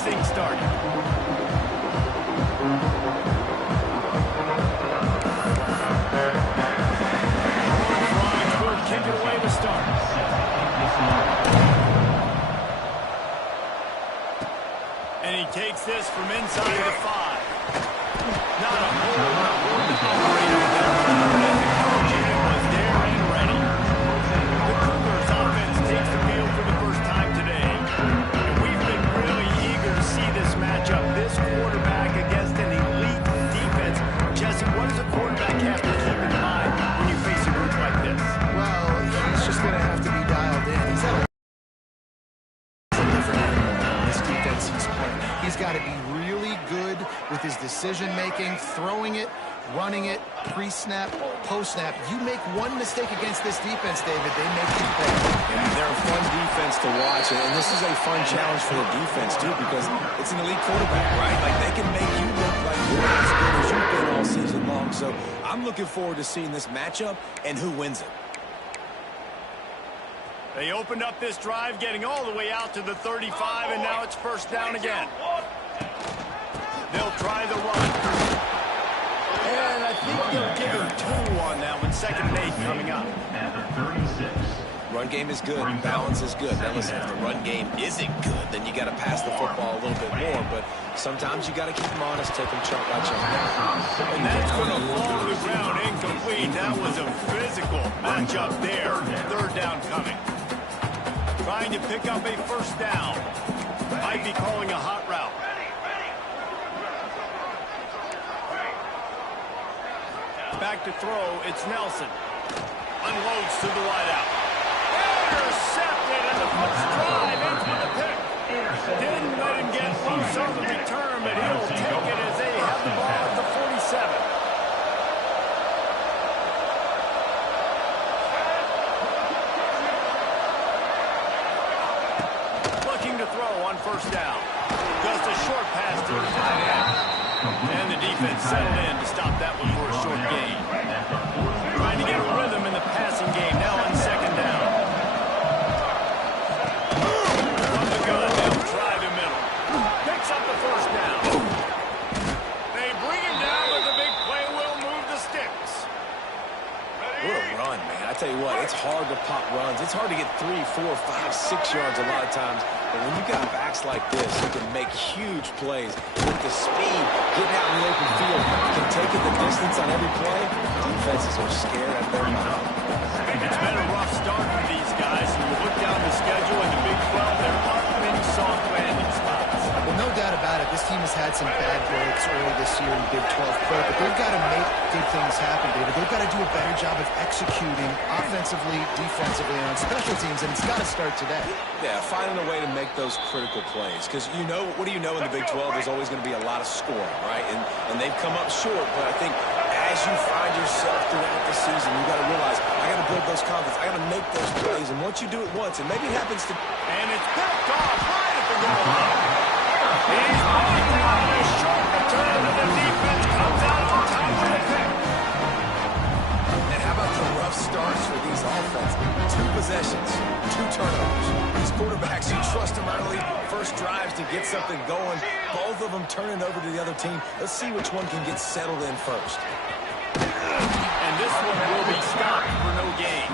this thing started. Kick it away to start. And he takes this from inside the 5. Not a whole lot of room to operate over there. It was there and ready. The Cougars offense takes the field for the first time today. And we've been really eager to see this matchup. This quarterback against an elite defense. Jesse, what does a quarterback have to keep in mind when you face a group like this? He's just going to have to be dialed in. He's at a different animal in this defense he's playing. He's got to be really good with his decision-making, throwing it, running it, pre-snap, post-snap. You make one mistake against this defense, David, they make you pay. Yeah, they're a fun defense to watch, and this is a fun challenge for the defense, too, because it's an elite quarterback, right? Like, they can make you look like you're as good as you've been all season long. So I'm looking forward to seeing this matchup and who wins it. They opened up this drive, getting all the way out to the 35, and now it's first down again. They'll try the run. And I think they'll give him 2 on that one. 2nd and 8 coming up. Run game is good. Balance is good. Now, listen, if the run game isn't good, then you got to pass the football a little bit more. But sometimes you got to keep them honest, take them chunk by chunk. And that's going to fall to the ground incomplete. That was a physical matchup there. 3rd down coming. Trying to pick up a first down. Might be calling a hot route. Back to throw, it's Nelson. Unloads to the wideout. Intercepted in the first drive. Ends with a pick. Didn't let him get loose on the return, but he'll take it as they have the ball at the 47. To throw on first down. Just a short pass to the tight end. And the defense settled in to stop that one for a short gain. Trying to get a rhythm in the passing game now on 2nd down. From the gun, they'll try the middle. Picks up the first down. They bring him down, but the big play will move the sticks. What a run, man. I tell you what, it's hard to pop runs. It's hard to get 3, 4, 5, 6 yards a lot of times. But when you got backs like this, you can make huge plays with the speed, getting out in the open field. You can take it the distance on every play. Defenses are scared out of their mind. It's been a rough start for these guys. When you look down the schedule in the Big 12, there aren't many soft landing spots. Well, no doubt about it. This team has had some bad breaks early this year in Big 12 play, but they've got to make good things happen, David. They've got to do a better job of executing offensively, defensively, and on special teams, and it's got to start today. Yeah, finding a way to make those critical plays. Because, you know, what do you know in the Big 12? There's always going to be a lot of scoring, right? And they've come up short, but I think as you find yourself throughout the season, you got to realize, I got to build those confidence. I got to make those plays. And once you do it once, and maybe it happens to... And it's picked off right at the goal line. He's brought down a short return, and the defense comes out on top of the pick. And how about the rough starts for these offenses? 2 possessions, 2 turnovers. These quarterbacks, you trust them early, first drives to get something going. Both of them turning over to the other team. Let's see which one can get settled in first. And this one will be stopped for no gain.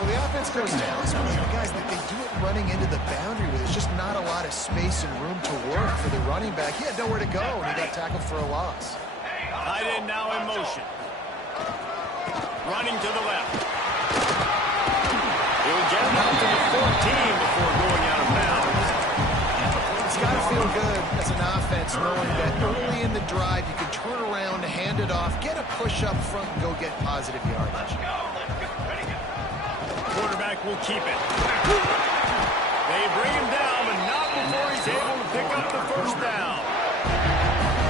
Well, the offense goes down, but guys, they do it running into the boundary where there's just not a lot of space and room to work for the running back. He had nowhere to go, and he got tackled for a loss. Tight end now in motion. Running to the left. He'll get him out to the 14 before going out of bounds. It's got to feel good as an offense knowing that early in the drive you can turn around, hand it off, get a push up front, and go get positive yardage. Quarterback will keep it. They bring him down, but not before he's able to pick up the first down.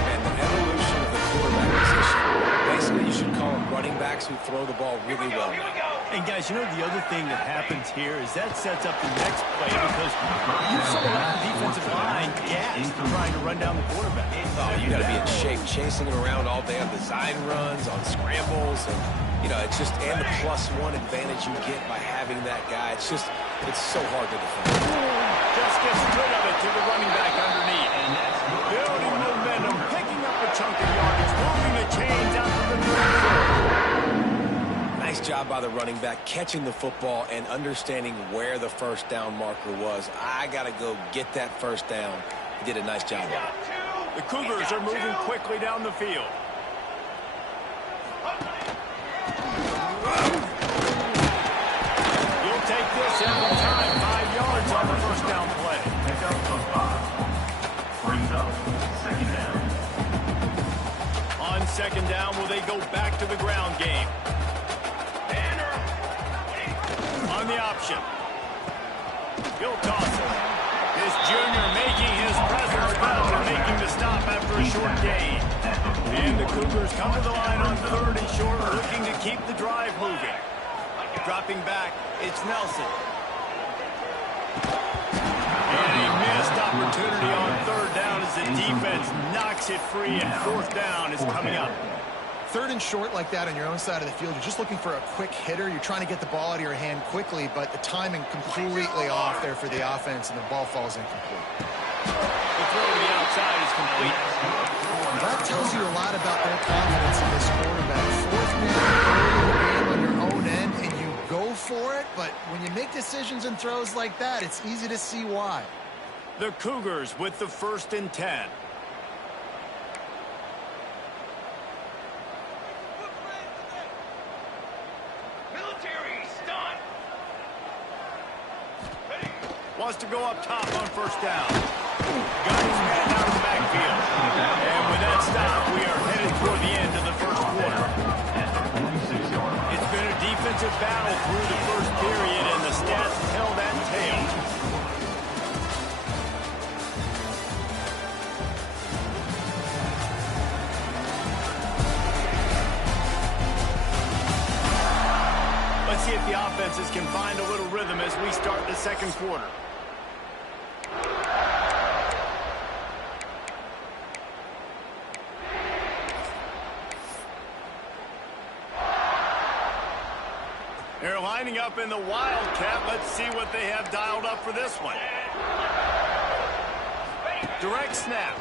And the evolution of the quarterback position. Basically, you should call them running backs who throw the ball really well. And guys, you know the other thing that happens here is that sets up the next play because you saw that defensive line gassed trying to run down the quarterback. Oh, you got to be in shape, chasing him around all day on design runs, on scrambles, and you know, it's just, and the +1 advantage you get by having that guy. It's just, it's so hard to defend. Just gets rid of it to the running back underneath. Building momentum, picking up a chunk of yardage, moving the chains out to the midfield. Nice job by the running back, catching the football and understanding where the first down marker was. I got to go get that first down. He did a nice job of it. The Cougars are moving quickly down the field. You'll take this every time. 5 yards on the first down play. Brings up second down. On second down, will they go back to the ground game? On the option. He'll toss it. This junior making his presence felt and making the stop after a short gain. And the Cougars come to the line on 3rd and short, looking to keep the drive moving. Dropping back, it's Nelson. And a missed opportunity on 3rd down as the defense knocks it free, and 4th down is coming up. 3rd and short like that on your own side of the field, you're just looking for a quick hitter. You're trying to get the ball out of your hand quickly, but the timing completely off there for the offense, and the ball falls incomplete. The throw to the outside is complete. That tells you a lot about their confidence in this quarterback. 4th down early in the game on your own end, and you go for it, but when you make decisions and throws like that, it's easy to see why. The Cougars with the 1st and 10. Wants to go up top on 1st down. Got his man out of the backfield. And with that stop, we are headed toward the end of the 1st quarter. It's been a defensive battle through the 1st period, and the stats tell that tale. Let's see if the offenses can find a little rhythm as we start the 2nd quarter. They're lining up in the Wildcat. Let's see what they have dialed up for this one. Direct snap.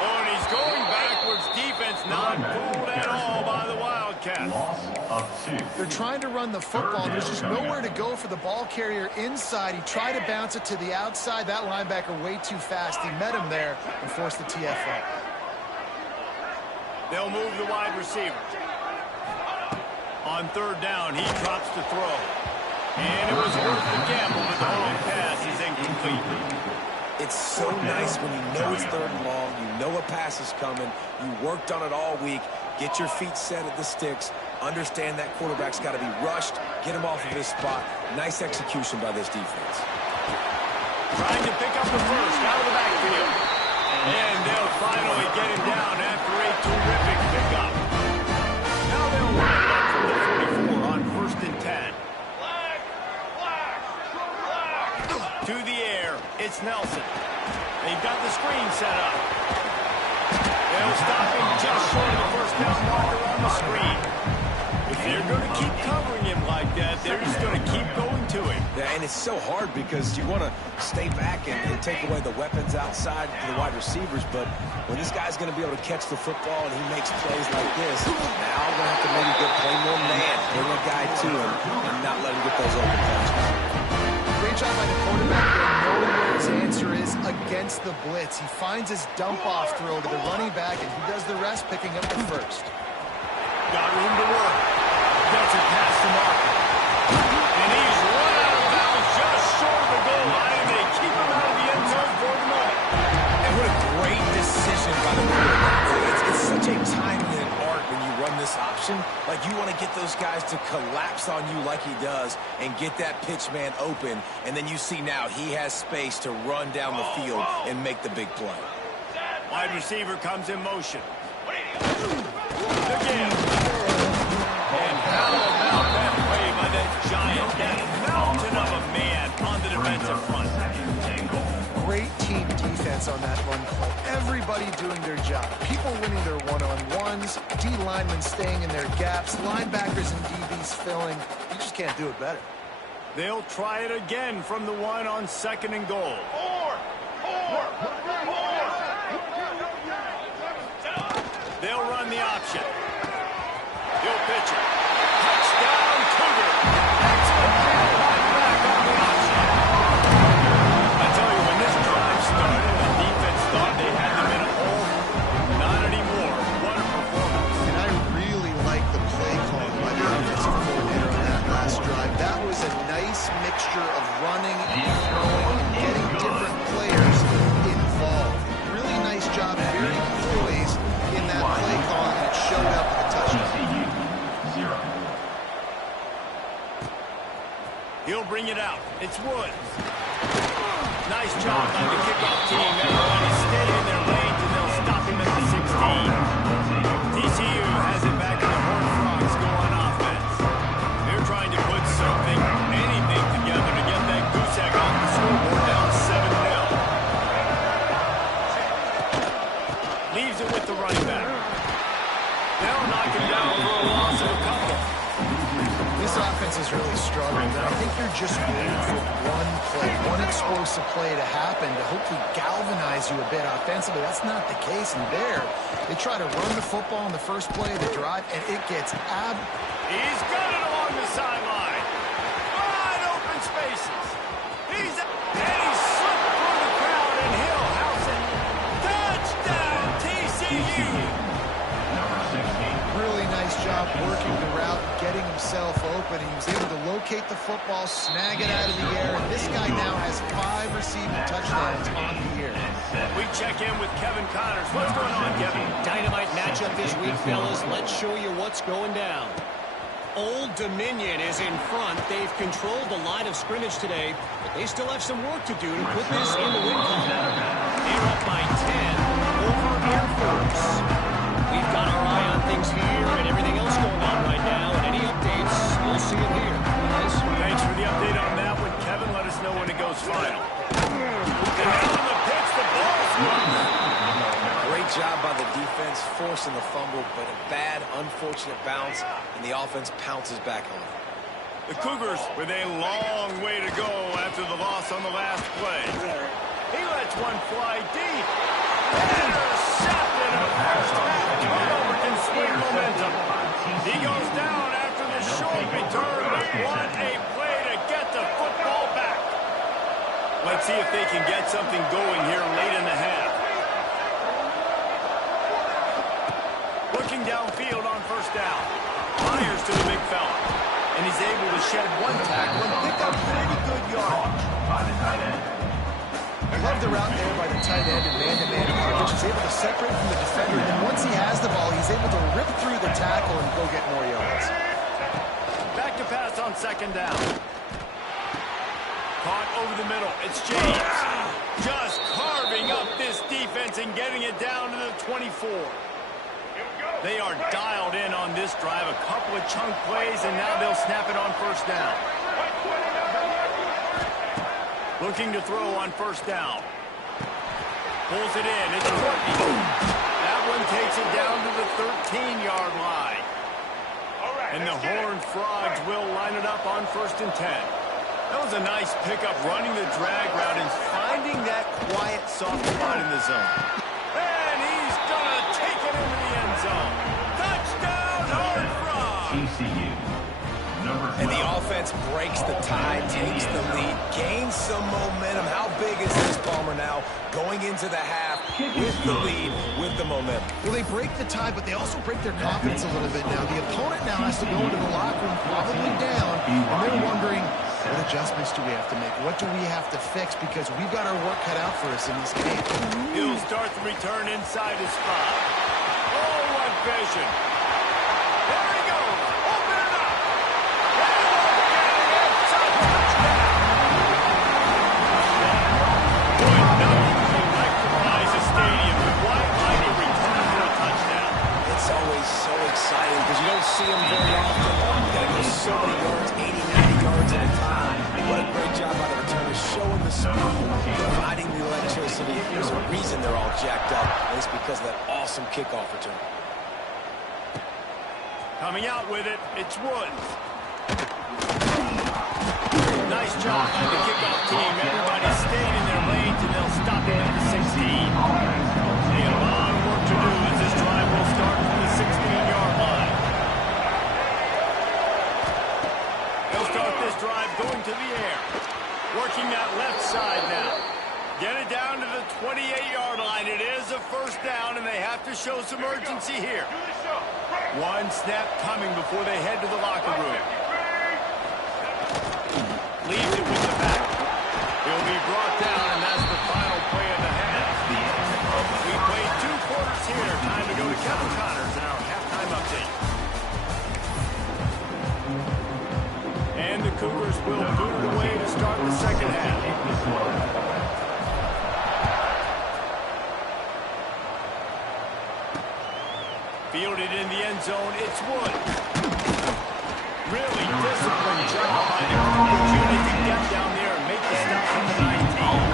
Oh, and he's going backwards. Defense not fooled at all by the Wildcats. Loss of 2. They're trying to run the football. There's just nowhere to go for the ball carrier inside. He tried to bounce it to the outside. That linebacker way too fast. He met him there and forced the TFL. They'll move the wide receiver. On 3rd down, he drops to throw. And it was worth the gamble, but the long pass is incomplete. It's so nice when you know it's 3rd and long, you know a pass is coming, you worked on it all week, get your feet set at the sticks, understand that quarterback's got to be rushed, get him off of his spot. Nice execution by this defense. Trying to pick up the first out of the backfield. And they'll finally get him down after a terrific pickup. Now they'll line up from the 44 on 1st and 10. To the air, it's Nelson. They've got the screen set up. They'll stop him just short of the 1st down marker on the screen. If they're going to keep covering him like that, they're just going to keep going to him. Yeah, and it's so hard because you want to stay back and take away the weapons outside for the wide receivers, but when this guy's going to be able to catch the football and he makes plays like this, now we're going to have to maybe go play more man, bring a guy to him, and not let him get those open touches. Great job by the quarterback there, knowing where his answer is against the blitz. He finds his dump-off throw to the running back, and he does the rest, picking up the first. Got room to work. Gets it past the mark. And he's run out of bounds just short of the goal line, and they keep him out of the end zone for the moment. And what a great decision by the quarterback. It's such a timely and art when you run this option. Like, you want to get those guys to collapse on you like he does and get that pitch man open, and then you see now he has space to run down the field and make the big play. Wide receiver comes in motion. Again. And how about that play by that giant, that mountain of a man on the defensive front? Great team defense offense on that run play. Everybody doing their job. People winning their one-on-ones, D linemen staying in their gaps, linebackers and DBs filling. You just can't do it better. They'll try it again from the one on 2nd and goal. They'll run the option. He'll pitch it. Touchdown, Cougar. Back on the option. I tell you, when this drive started, the defense thought they had them in a hole. Not anymore. What a performance. And I really like the play call by the offensive coordinator on that last drive. That was a nice mixture of running and throwing and getting different players involved. Really nice job, very poised in that play call, and it showed up with a touchdown. TCU, 0. He'll bring it out. It's Woods. Nice job by the kickoff team. Everybody stay in their lanes, and they'll stop him at the 16. TCU has it back in the Horned Frogs go on offense. They're trying to put something, anything together to get that goose egg off the scoreboard down 7-0. Leaves it with the running back. They'll knock him down for a loss of a couple. This offense is really struggling, but I think they're just waiting for one play, one explosive play to happen to hopefully galvanize you a bit offensively. That's not the case, and there, they try to run the football on the first play of the drive, and it gets He's got it along the sideline. Wide open spaces. And he's slipped through the crowd, and he'll house it. Touchdown, TCU. Number 16. really nice job working the route, getting himself open. He was able to locate the football, snag it out of the air, and this guy now has 5 receiving touchdowns on the year. We check in with Kevin Connors. What's going on, Kevin? Dynamite matchup this week, fellas. Let's show you what's going down. Old Dominion is in front. They've controlled the line of scrimmage today, but they still have some work to do to put this in the win column. They're up by 10 over Air Force. We've got our eye on things here and everything else going on right now, and any updates, you'll see it here. Guys. Thanks for the update on that one, Kevin. Let us know when it goes final. And now in the pitch, the ball's loose. Great job by the defense, forcing the fumble, but a bad, unfortunate bounce, and the offense pounces back on it. The Cougars with a long way to go after the loss on the last play. He lets one fly deep. Intercepted. A first-half turnover can swing momentum. He goes down after the short return. What a play to get the football back. Let's see if they can get something going here late in the half. Looking downfield on first down. Fires to the big fella. And he's able to shed one tackle and pick up pretty good yardage. By the tight end. Love the route there by the tight end and man-to-man coverage. He's able to separate from the defender, and then once he has the ball, he's able to rip through the tackle and go get more yards. Back to pass on second down. Caught over the middle. It's James. Just carving up this defense and getting it down to the 24. They are dialed in on this drive. A couple of chunk plays, and now they'll snap it on first down. Looking to throw on first down. Pulls it in. It's Courtney. That one takes it down to the 13-yard line. And the Horned Frogs will line it up on first and 10. That was a nice pickup, running the drag route and finding that quiet, soft spot in the zone. And he's going to take it into the end zone. Touchdown, Horned Frogs! TCU. Number 12. And the offense breaks the tie, takes the lead, gains some momentum. How big is this, Palmer, now? Going into the half with the lead, with the momentum. Well, they break the tie, but they also break their confidence a little bit now. The opponent now has to go into the locker room, probably down, and they're wondering, what adjustments do we have to make? What do we have to fix? Because we've got our work cut out for us in this game. He'll start the return inside his spot. Oh, what vision. There he goes. Open it up. Electrifies the stadium. Why might he return for a touchdown? It's always so exciting because you don't see them very often. You got to go so many yards, 80, 90 yards at a time. What a great job by the returner, showing the speed, providing the electricity. It was a kickoff return. Coming out with it, it's Woods. Nice job by the kickoff team. Everybody's staying in their lanes, and they'll stop him at the 16. They have a lot of work to do as this drive will start from the 16-yard line. They'll start this drive going to the air. Working that left side now. Get it down to the 28-yard line. It is a first down, and they have to show some urgency here. One snap coming before they head to the locker room. Leaves it with the back. He'll be brought down, and that's the final play of the half. We played 2 quarters here. Time to go to Kevin Connors in our halftime update. And the Cougars will boot it away to start the second half. Fielded in the end zone, it's Wood. Really disciplined job by the Cougars unit to get down there and make the stop on the 19.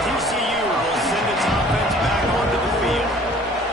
TCU will send its offense back onto the field.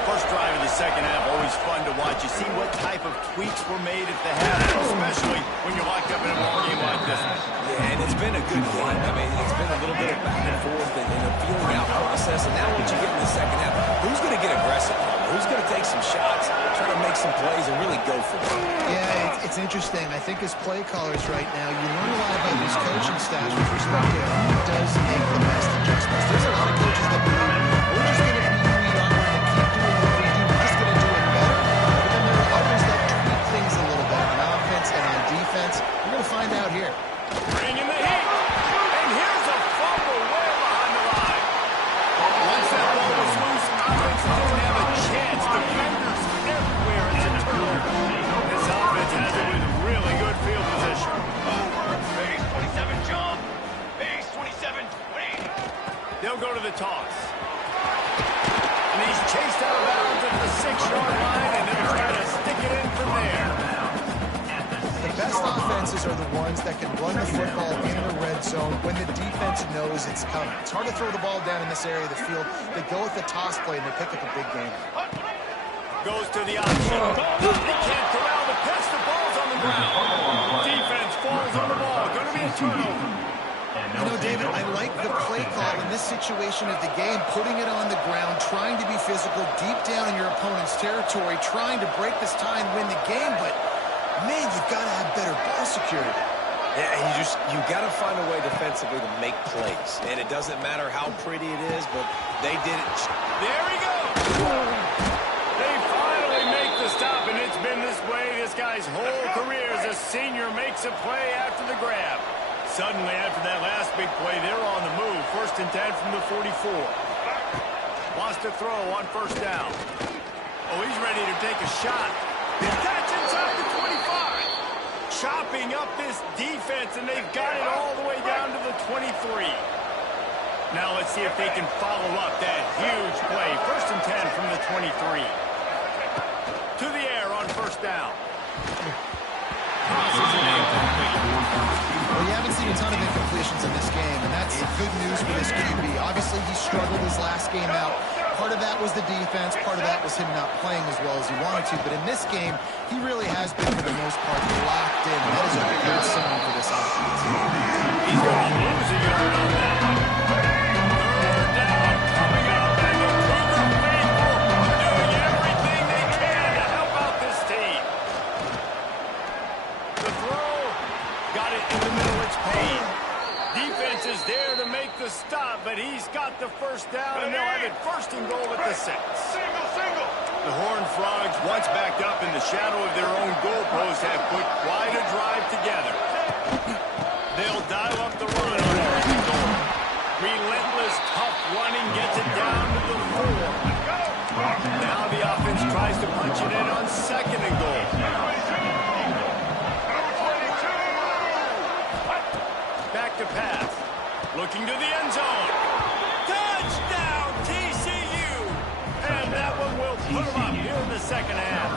First drive of the second half, always fun to watch. You see what type of tweaks were made at the half, especially when you're locked up in a ball game like this one. Yeah, and it's been a good game. I mean, it's been a little bit of back and forth and a feeling out process. And now once you get in the second half, who's going to get aggressive? Who's going to take some shots, try to make some plays, and really go for it? Yeah, it's interesting. I think as play callers right now, you learn a lot about these coaching staffs with respect to who does make the best adjustments. There's a lot of coaches that believe we're just going to be who we are, we're going to keep doing what we do, we're just going to do it better. But then there are others that tweak things a little bit on offense and on defense. We're going to find out here. Bringing the heat. And here's a fumble way behind the line. Once that ball was loose, offense didn't have a chance. Defenders everywhere. It's a turnover. This offense has it with really good field position. Base 27 jump. Base 27 wing. They'll go to the toss. And he's chased out of bounds at the 6-yard line, and they'll try to stick it in from there. The best offenses are the ones that can run the football in the red zone when the defense knows it's coming. It's hard to throw the ball down in this area of the field. They go with the toss play, and they pick up a big game. Goes to the option. They can't corral the pitch. The ball's on the ground. Defense falls on the ball. Going to be a turnover. You know, David, I like the play call in this situation of the game, putting it on the ground, trying to be physical deep down in your opponent's territory, trying to break this tie and win the game, but man, you've got to have better ball security. Yeah, and you got to find a way defensively to make plays. And it doesn't matter how pretty it is, but they did it. There he goes. They finally make the stop, and it's been this way this guy's whole career as a senior makes a play after the grab. Suddenly, after that last big play, they're on the move. 1st and 10 from the 44. Wants to throw on first down. Oh, he's ready to take a shot. Catch inside the 25. Chopping up this defense, and they've got it all the way down to the 23. Now let's see if they can follow up that huge play. 1st and 10 from the 23. To the air on first down. Crosses an incomplete. Well, you haven't seen a ton of incompletions in this game, and that's good news for this QB. Obviously, he struggled his last game out. Part of that was the defense. Part of that was him not playing as well as he wanted to. But in this game, he really has been, for the most part, locked in. That is a good sign for this offense. He's going to lose a yard on that. Third down coming up, and the Cougar faithful doing everything they can to help out this team. The throw. Got it in the middle, it's Payne. Defense is there to make the stop, but he's got the first down, and they'll have it 1st and goal at the 6. Single. The Horned Frogs, once backed up in the shadow of their own goalpost, have put quite a drive together. They'll dial up the run on 1st and goal. Relentless, tough running gets it down to the 4. Now the offense tries to punch it in on 2nd and goal. Back to pass. Looking to the end zone. Touchdown, TCU! And that one will put them up here in the second half.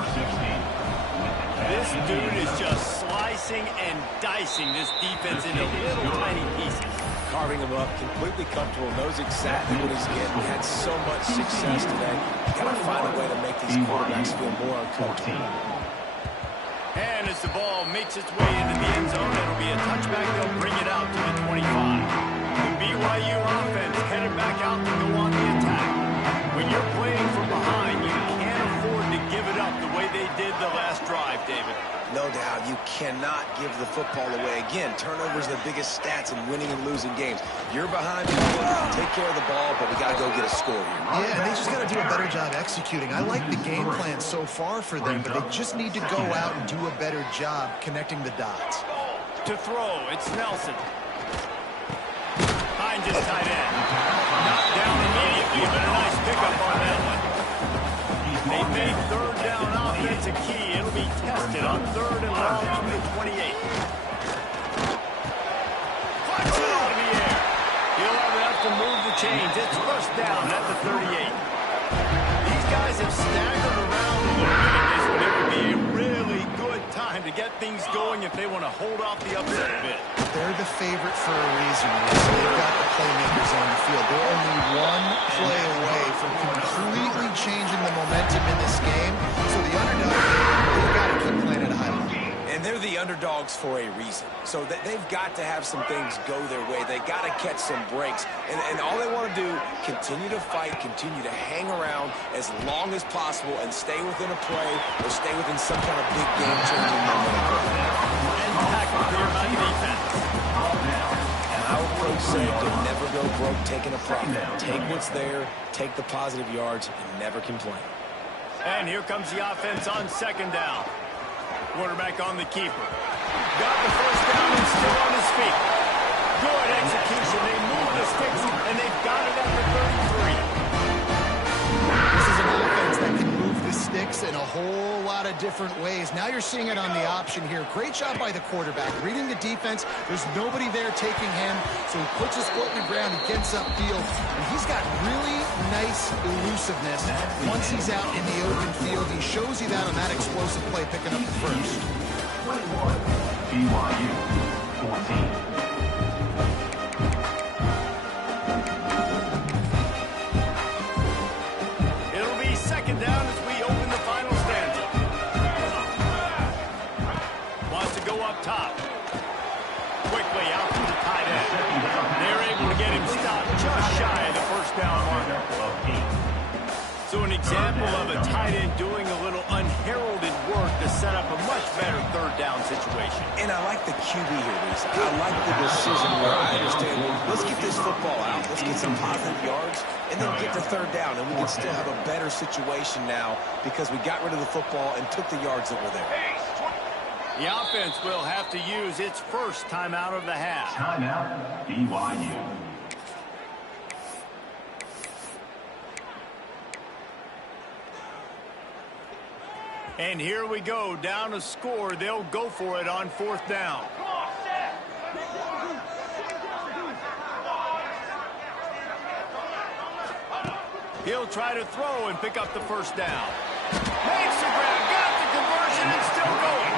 This dude is just slicing and dicing this defense into little tiny pieces. carving him up, completely comfortable, knows exactly what he's getting. Had so much success today. You got to find a way to make these quarterbacks feel more uncomfortable. And as the ball makes its way into the end zone, it'll be a touchback. They'll bring it out to the 25. The BYU offense headed back out to go on the attack. When you're playing from behind, you can't afford to give it up the way they did the last drive, David. No doubt, you cannot give the football away. Again, turnovers are the biggest stats in winning and losing games. You're behind, take care of the ball, but we got to go get a score here. Yeah, and they just got to do a better job executing. I like the game plan so far for them, but they just need to go out and do a better job connecting the dots. To throw, it's Nelson. Hines is tight end. Knocked down immediately, but a nice pickup on that one. They made third down offense a key. It'll be tested on 3rd and long from the 28. Flies it out of the air. He'll have enough to move the chains. It's first down at the 38. These guys have staggered around a little bit in this, but it would be a really good time to get things going if they want to hold off the upset a bit. They're the favorite for a reason. So they've got the playmakers on the field. They're only one play away from completely changing the momentum in this game. So the underdog, they've got to keep playing at a high level. And they're the underdogs for a reason. So they've got to have some things go their way. They got to catch some breaks. And all they want to do, continue to fight, continue to hang around as long as possible and stay within a play or stay within some kind of big game-changing momentum. And tackle clear by the defense. And our coach said to never go broke taking a profit. Take what's there, take the positive yards, and never complain. And here comes the offense on 2nd down. Quarterback on the keeper. Got the first down and still on his feet. Good execution. They move the sticks, and they've got it at the 33. This is an offense that can move the sticks in a whole lot of different ways. Now you're seeing it on the option here. Great job by the quarterback. Reading the defense. There's nobody there taking him, so he puts his foot in the ground. He gets upfield, and he's got really nice elusiveness. Once he's out in the open field, he shows you that on that explosive play, picking up the first. 21, BYU, 14. It'll be 2nd down as we open the final stanza. Wants to go up top. Quickly out to the tight end. They're able to get him stopped just shy of the first down marker. So an example of a tight end doing a little unheralded work to set up a much better 3rd down situation. And I like the QB here, Reese. I like the decision where I understand, let's get this football out, let's get some positive yards, and then get to 3rd down, and we can still have a better situation now because we got rid of the football and took the yards that were there. The offense will have to use its first timeout of the half. Timeout, BYU. And here we go, down a score. They'll go for it on 4th down. He'll try to throw and pick up the first down. Makes the grab, got the conversion, and still going.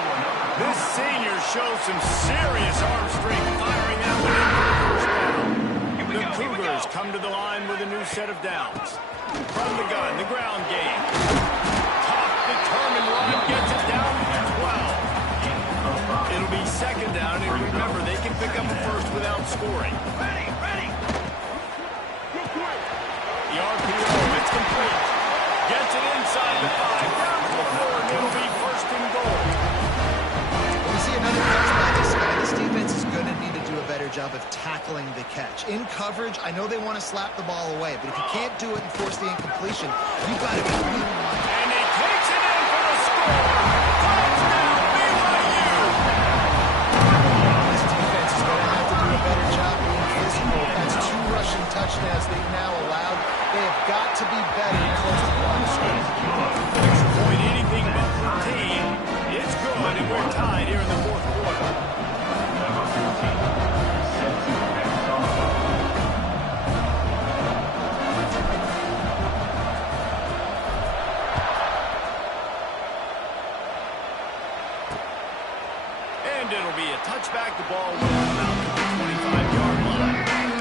This senior shows some serious arm strength, firing that one in for the first down. The Cougars come to the line with a new set of downs. From the gun, the ground game. Determined run gets it down to 12. It'll be 2nd down, and remember, they can pick up a first without scoring. Ready, ready. The RPO, it's complete. Gets it inside the 5, down to the 4, and it'll be 1st and goal. We see another catch by this guy. This defense is going to need to do a better job of tackling the catch. In coverage, I know they want to slap the ball away, but if you can't do it and force the incompletion, you've got to be really mindful. And he takes it in for the score. Touchdown, BYU. This defense is going to have to do a better job being physical. That's 2 rushing touchdowns they've now allowed. They have got to be better close to the line of scrimmage. Extra point, anything but routine. It's good, and we're tied here in the 4th quarter. Number 14, set to extra. And it'll be a touchback. The ball will come out to the 25-yard line.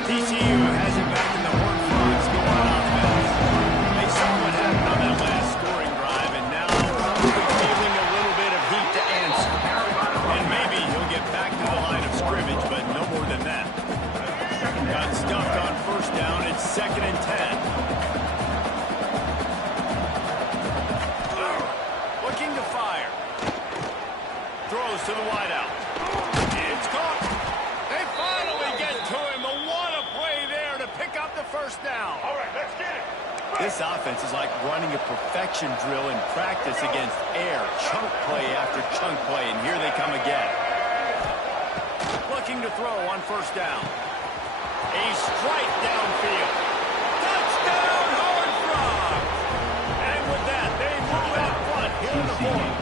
2nd and 10. Looking to fire. Throws to the wideout. It's caught. They finally get to him. What a play there to pick up the first down. All right, let's get it. This offense is like running a perfection drill in practice against air. Chunk play after chunk play, and here they come again. Looking to throw on 1st down. A strike downfield. Touchdown, Howard Frog! And with that, they move out front here in the 4th.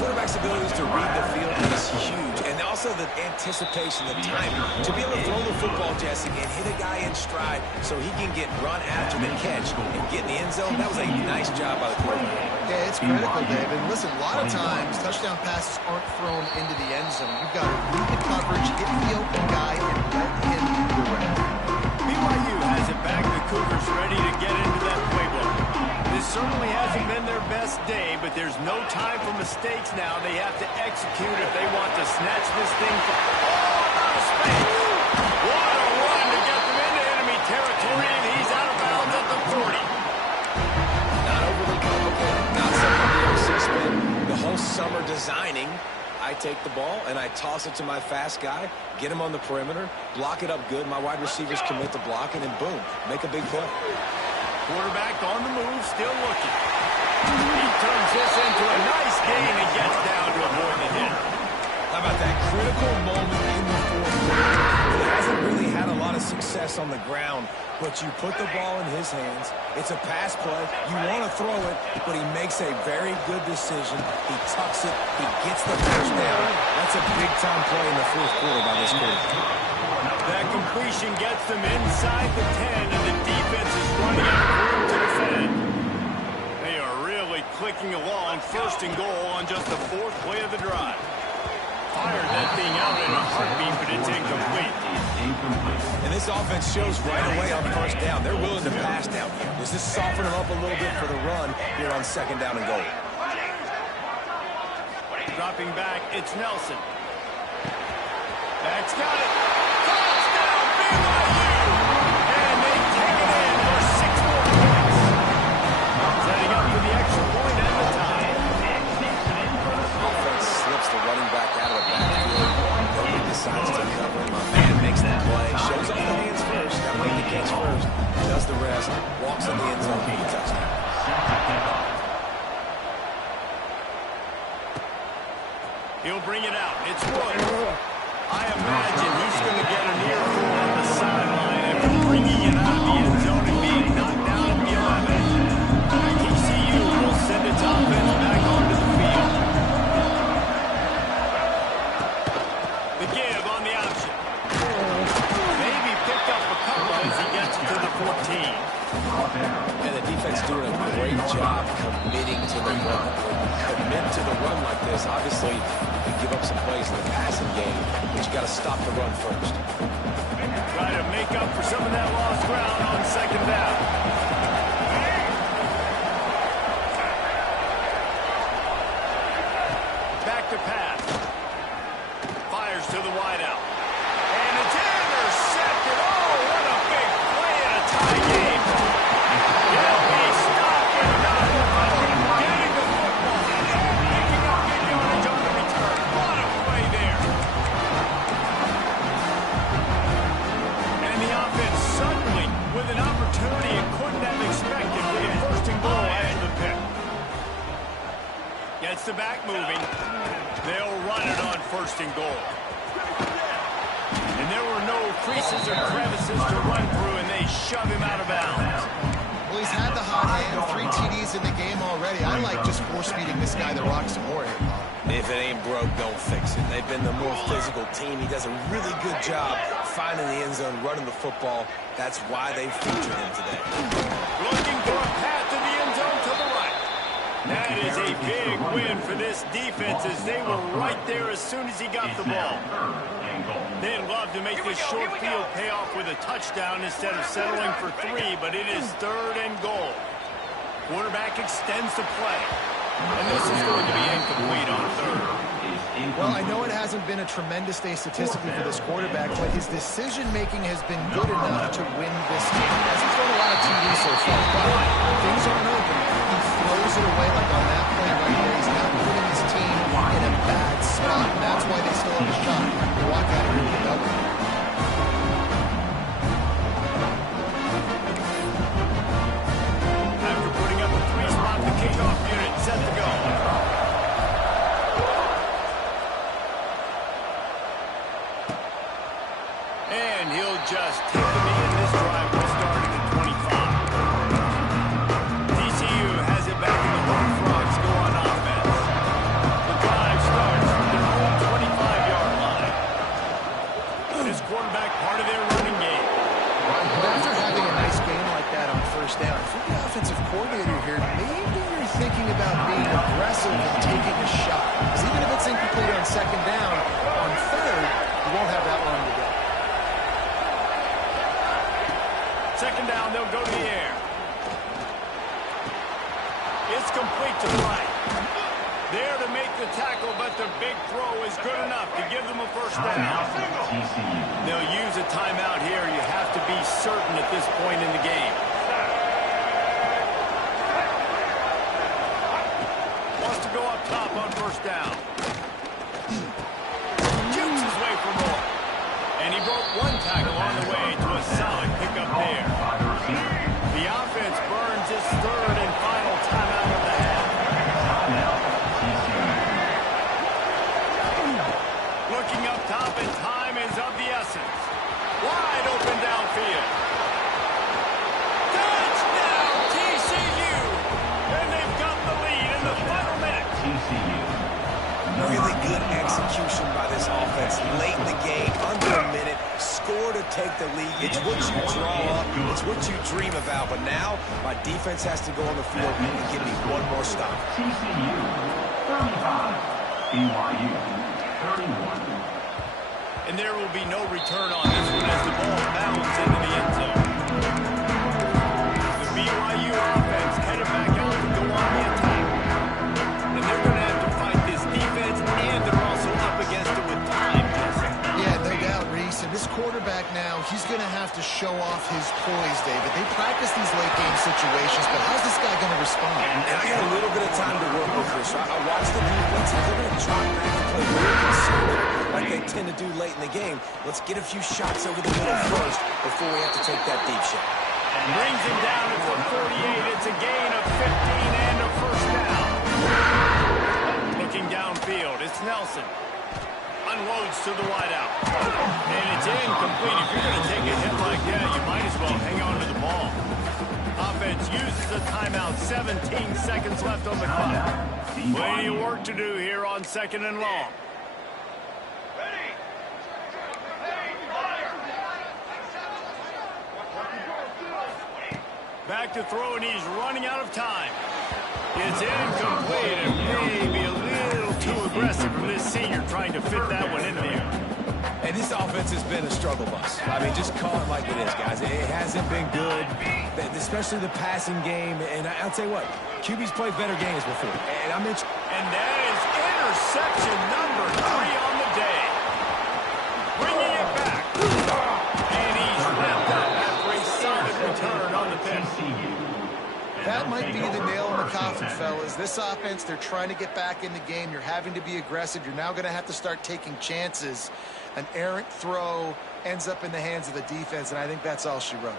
Quarterback's abilities to read the field is huge, and also the anticipation, the timing. To be able to throw the football, Jesse, and hit a guy in stride so he can get run after the catch and get in the end zone, that was a nice job by the quarterback. Yeah, it's critical, David. Listen, a lot of times, touchdown passes aren't thrown into the end zone. You've got to read the coverage, hit the open guy, and let him direct. BYU has it back. The Cougars ready to get into that playbook. This certainly hasn't been their best day, but there's no time for mistakes now. They have to execute if they want to snatch this thing from... Oh, out of space! What a run to get them into enemy territory, and he's out of bounds at the 40. Not overly complicated, not something we don't see spin the whole summer designing. I take the ball and I toss it to my fast guy, get him on the perimeter, block it up good. My wide receivers commit to blocking, and boom, make a big play. Quarterback on the move, still looking. He turns this into a nice gain and gets down to avoid the hit. How about that critical moment in the 4th quarter? He hasn't really had a lot of success on the ground, but you put the ball in his hands. It's a pass play. You want to throw it, but he makes a very good decision. He tucks it. He gets the first down. That's a big-time play in the 4th quarter by this quarterback. That completion gets them inside the 10, and the defense is running out of room to defend. They are really clicking along, 1st and goal on just the 4th play of the drive. Fired that thing out in a heartbeat, but it's incomplete. And this offense shows right away on 1st down. They're willing to pass down here. Does this soften them up a little bit for the run here on 2nd down and goal? Dropping back, it's Nelson. That's got it. Touchdown, BYU! And they take it in for 6 more points. Setting up for the extra point and the tie. Offense slips the running back out of the backfield. Nobody decides to cover him. My man makes the play. Shows off the hands first. Got to make the catch first. Does the rest. Walks in the end zone for the touchdown. He'll bring it out. It's Wood. I imagine he's going to get an earful on the sideline after bringing it out of the end zone and being knocked down at the 11. TCU will send its offense back onto the field. The give on the option. Maybe picked up a couple as he gets to the 14. And the defense doing a great job committing to the run. Commit to the run like this. Obviously, you can give up some plays in the passing game, but you got to stop the run first. Try to make up for some of that lost ground on 2nd down. Back to pass. Fires to the wideout. And it's intercepted. Oh, what a big play in a tie game. He'll be stopped and not getting the football. Picking up good yardage on the return. What a play there. And the offense suddenly with an opportunity it couldn't have expected with a 1st and goal as the pick. Gets the back moving. They'll run it on 1st and goal. And there were no creases or crevices to run through, and they shove him out of bounds. Well, he's had the hot hand, 3 TDs in the game already. I like just force-feeding this guy the rock some more here, Bob. If it ain't broke, don't fix it. They've been the more physical team. He does a really good job finding the end zone, running the football. That's why they featured him today. Looking for a path to the end zone to the right. That is a big win for this defense as they were right there as soon as he got the ball. They'd love to make this short field pay off with a touchdown instead of settling for 3, but it is 3rd and goal. Quarterback extends the play. And this is going to be incomplete on 3rd. Well, I know it hasn't been a tremendous day statistically for this quarterback, but his decision-making has been good enough to win this game. He hasn't thrown a lot of TD so far, but things aren't open. He throws it away like on that play right there. He's not putting his team in a bad spot, and that's why they still have a shot to walk out of here with a W. After putting up a 3-spot, the kickoff unit set to go. And he'll just take the knee, and this drive will start at the 25. TCU has it back in the home fronts, go on offense. The drive starts from their own 25-yard line. This quarterback part of their running game. But after having a nice game like that on first down, if you're the offensive coordinator here, maybe you're thinking about being aggressive and taking a shot. Because even if it's incomplete on second down, on third, you won't have that long to go. Second down, they'll go to the air. It's complete to the right. There to make the tackle, but the big throw is good enough to give them a first down. They'll use a timeout here. You have to be certain at this point in the game. Wants to go up top on first down. Shoots his way for more. And he broke one tackle on the way to a solid pickup there. The offense burns its third and final timeout of the half. Looking up top, and time is of the essence. Wide open downfield. Touchdown, TCU! And they've got the lead in the final minute. Really good execution by this offense late in the game, under a minute, score to take the lead. It's what you draw up, it's what you dream about. But now, my defense has to go on the field and give me one more stop. TCU 35, BYU 31. And there will be no return on this one as the ball bounds into the end zone. The BYU offense headed back out to go on the attack. And they're going to have to fight this defense, and they're also up against it with time, Jesse. Yeah, no doubt, Reese. And this quarterback now, he's going to have to show off his poise, David. They practice these late-game situations, but how's this guy going to respond? And I got a little bit of time to work with this. I watched the defense. They're going to drop back to play very conservative, like they tend to do late in the game. Let's get a few shots over the middle first before we have to take that deep shot. Brings him down at the 48. It's a gain of 15 and a first down. Looking downfield, it's Nelson. Unloads to the wideout. And it's incomplete. If you're going to take a hit like that, you might as well hang on to the ball. Offense uses a timeout. 17 seconds left on the clock. Plenty of work to do here on second and long. Back to throw, and he's running out of time. It's incomplete, and maybe a little too aggressive from this senior trying to fit that one in there. And this offense has been a struggle bus. I mean, just call it like it is, guys. It hasn't been good, especially the passing game. And I'll tell you what, QB's played better games before. And I'm interested. And that is interception number 3 on the day. Bringing it back. And he's wrapped up after a solid return on the pitch. That might be the nail in the coffin, fellas. This offense, they're trying to get back in the game. You're having to be aggressive. You're now going to have to start taking chances. An errant throw ends up in the hands of the defense, and I think that's all she wrote.